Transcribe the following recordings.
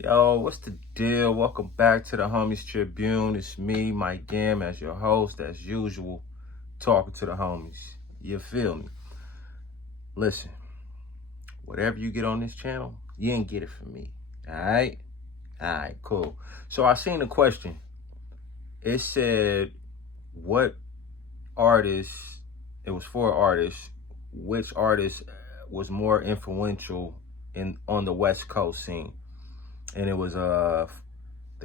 Yo, what's the deal? Welcome back to the Homies Tribune. It's me, Mike Gam, as your host, as usual, talking to the homies. You feel me? Listen, whatever you get on this channel, you ain't get it from me. Alright? Alright, cool. So I seen a question. It said, what artists, it was 4 artists, which artist was more influential on the West Coast scene? And it was The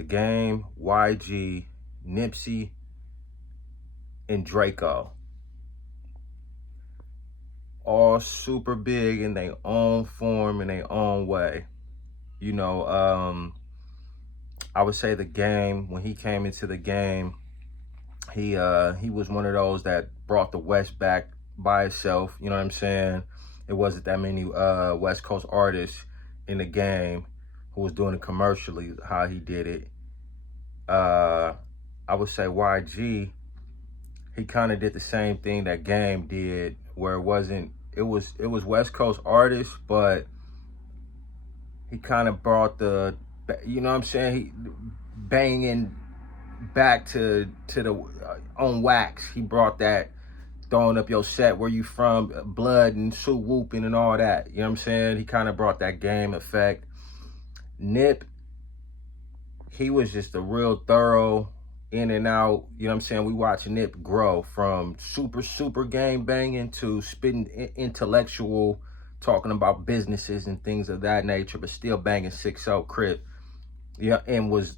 Game, YG, Nipsey, and Drakeo. All super big in their own form, in their own way. You know, I would say The Game, when he came into the game, he was one of those that brought the West back by itself. You know what I'm saying? It wasn't that many West Coast artists in the game who was doing it commercially how he did it. I would say YG, he kind of did the same thing that Game did, where it was West Coast artists, but he kind of brought the, you know what I'm saying, he banging back to the on wax. He brought that throwing up your set, where you from, blood and suit whooping and all that. You know what I'm saying? He kind of brought that Game effect. Nip, he was just a real thorough in and out. You know what I'm saying? We watch Nip grow from super game banging to spitting intellectual, talking about businesses and things of that nature, but still banging 6-0 crib. Yeah, and was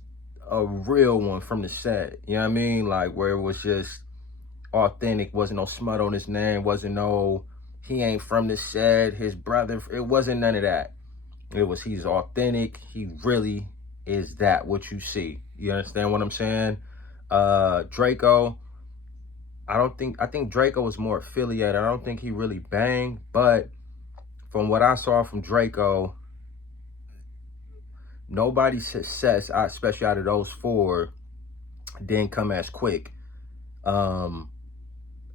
a real one from the set. You know what I mean? Like, where it was just authentic, wasn't no smut on his name, wasn't no, he ain't from the set, his brother, it wasn't none of that. It was, he's authentic, he really is that what you see. You understand what I'm saying? Drakeo, I think Drakeo was more affiliated. I don't think he really banged, but from what I saw from Drakeo, nobody's success, especially out of those 4, didn't come as quick. And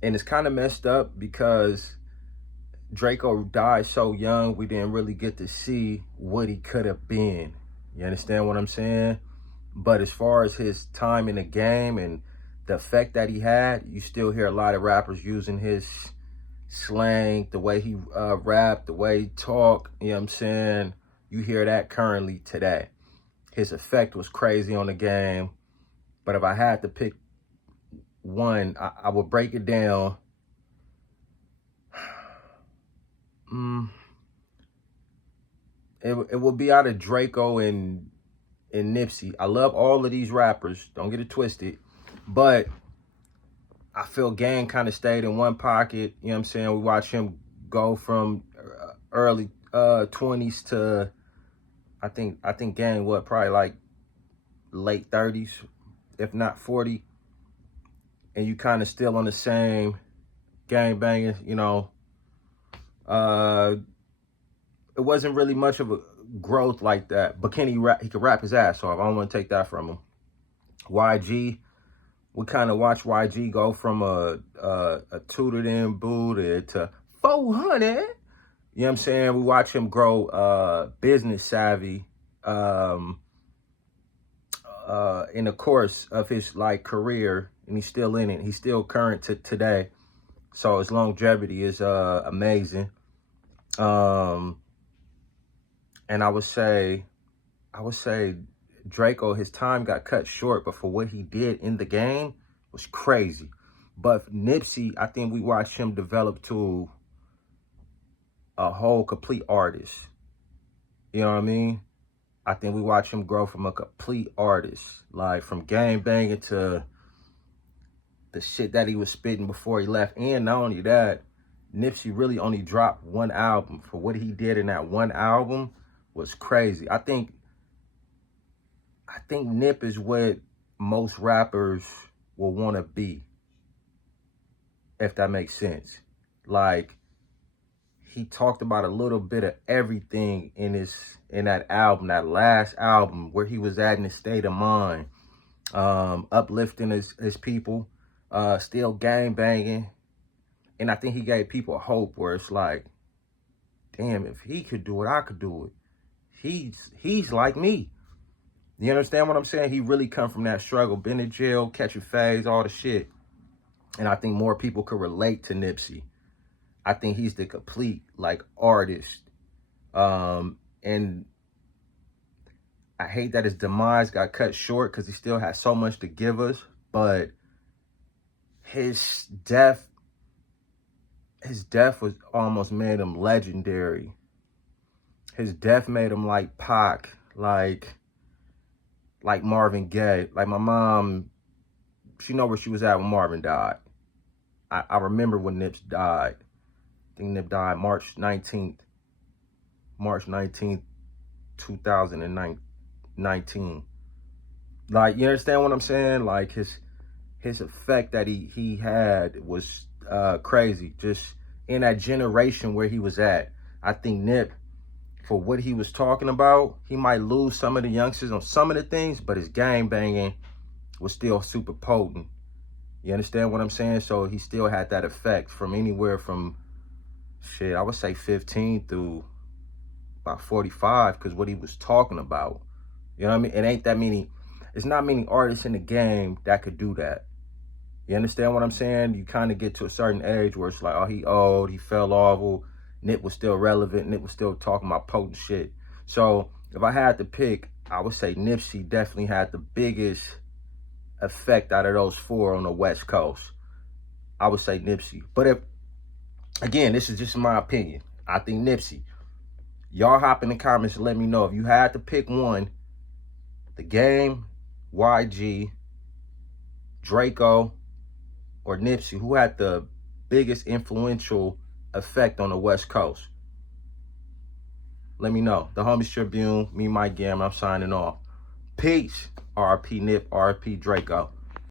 it's kind of messed up because Drakeo died so young, we didn't really get to see what he could have been. You understand what I'm saying? But as far as his time in the game and the effect that he had, you still hear a lot of rappers using his slang, the way he rapped, the way he talked. You know what I'm saying? You hear that currently today. His effect was crazy on the game. But if I had to pick one, I would break it down. It would be out of Drakeo and Nipsey. I love all of these rappers. Don't get it twisted. But I feel Gang kind of stayed in one pocket. You know what I'm saying? We watch him go from early 20s to, I think Gang, probably like late 30s, if not 40. And you kind of still on the same gang banging, you know. It wasn't really much of a growth like that. But can he rap? He could rap his ass off. I don't want to take that from him. YG, we kind of watch YG go from a tutored in booted to 400. You know what I'm saying? We watch him grow business savvy in the course of his like career, and he's still in it. He's still current to today. So his longevity is amazing. And I would say Drakeo, his time got cut short, but for what he did in the game was crazy. But Nipsey, I think we watched him develop to a whole complete artist. You know what I mean? I think we watched him grow from a complete artist, like from gang banging to the shit that he was spitting before he left. And not only that, Nipsey really only dropped 1 album. For what he did in that 1 album was crazy. I think Nip is what most rappers will want to be, if that makes sense. Like, he talked about a little bit of everything in that album, that last album, where he was at in his state of mind, uplifting his people, still gang banging. And I think he gave people hope, where it's like, damn, if he could do it, I could do it. He's like me. You understand what I'm saying? He really come from that struggle, been in jail, catching phase, all the shit. And I think more people could relate to Nipsey. I think he's the complete, like, artist. And I hate that his demise got cut short because he still had so much to give us. But his death was almost made him legendary. His death made him like Pac, like Marvin Gaye. Like my mom, she know where she was at when Marvin died. I remember when Nips died. I think Nip died March 19th, 2019. Like, you understand what I'm saying? Like his effect that he had was crazy. Just in that generation where he was at. I think Nip, for what he was talking about, he might lose some of the youngsters on some of the things, but his gang banging was still super potent. You understand what I'm saying? So he still had that effect from anywhere from, shit, I would say 15 through about 45, because what he was talking about. You know what I mean? It ain't that many, it's not many artists in the game that could do that. You understand what I'm saying? You kind of get to a certain age where it's like, oh, he old, he fell off. Well, Nip was still relevant. Nip was still talking about potent shit. So if I had to pick, I would say Nipsey definitely had the biggest effect out of those four on the West Coast. I would say Nipsey. But if, again, this is just my opinion. I think Nipsey. Y'all hop in the comments and let me know if you had to pick one. The Game, YG, Drakeo, or Nipsey, who had the biggest influential effect on the West Coast? Let me know. The Homies Tribune, me, Mike Gam, I'm signing off. Peace. RP Nip, RP Drakeo.